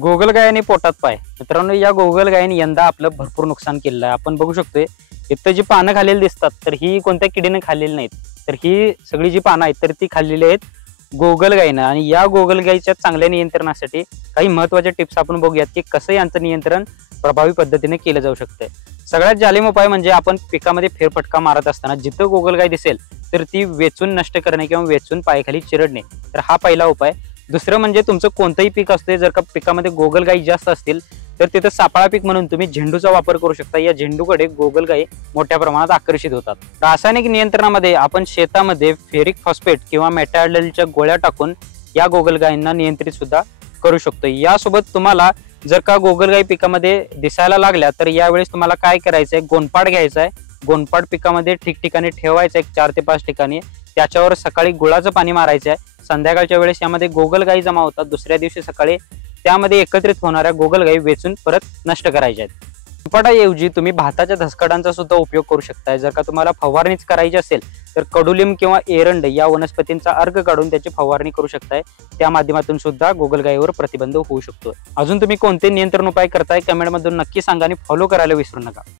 गोगलगाय आणि पोटात पाय. मित्रांनो, या गोगलगायीने यंदा आपलं भरपूर नुकसान केलेलं आहे. आपण बघू शकतोय इथं जी पानं खाल्लेली दिसतात तर ही कोणत्या किडीने खाल्लेली नाहीत, तर ही सगळी जी पानं आहेत तर ती खाल्लेली आहेत गोगलगायीनं. आणि या गोगलगायीच्या चांगल्या नियंत्रणासाठी काही महत्वाच्या टिप्स आपण बघूयात की कसं यांचं नियंत्रण प्रभावी पद्धतीने केलं जाऊ शकतंय. सगळ्यात जालीम उपाय म्हणजे आपण पिकामध्ये फेरफटका मारत असताना जिथं गोगलगाय दिसेल तर ती वेचून नष्ट करणे किंवा वेचून पायाखाली चिरडणे, तर हा पहिला उपाय. दुसरं म्हणजे तुमचं कोणतंही पीक असते, जर का पिकामध्ये गोगलगायी जास्त असतील तर तिथं सापळा पीक म्हणून तुम्ही झेंडूचा वापर करू शकता. या झेंडूकडे गोगलगायी मोठ्या प्रमाणात आकर्षित होतात. रासायनिक नियंत्रणामध्ये आपण शेतामध्ये फेरिक फॉस्फेट किंवा मेटॅडलच्या गोळ्या टाकून या गोगलगायींना नियंत्रित सुद्धा करू शकतो. यासोबत तुम्हाला जर का गोगलगायी पिकामध्ये दिसायला लागल्या तर यावेळेस तुम्हाला काय करायचंय, गोनपाट घ्यायचा आहे. गोनपाट पिकामध्ये ठिकठिकाणी ठेवायचं आहे, 4 ते 5 ठिकाणी. त्याच्यावर सकाळी गुळाचं पाणी मारायचं आहे. संध्याकाळच्या वेळेस यामध्ये गोगलगायी जमा होतात. दुसऱ्या दिवशी सकाळी त्यामध्ये एकत्रित होणाऱ्या गोगलगायी वेचून परत नष्ट करायच्या आहेत. गोनपाटाऐवजी तुम्ही भाताच्या धसकाटांचा सुद्धा उपयोग करू शकताय. जर का तुम्हाला फवारणीच करायची असेल तर कडुलिंब किंवा एरंड या वनस्पतींचा अर्क काढून त्याची फवारणी करू शकताय. त्या माध्यमातून सुद्धा गोगलगायीवर प्रतिबंध होऊ शकतो. अजून तुम्ही कोणते नियंत्रण उपाय करताय कमेंट मधून नक्की सांगा आणि फॉलो करायला विसरू नका.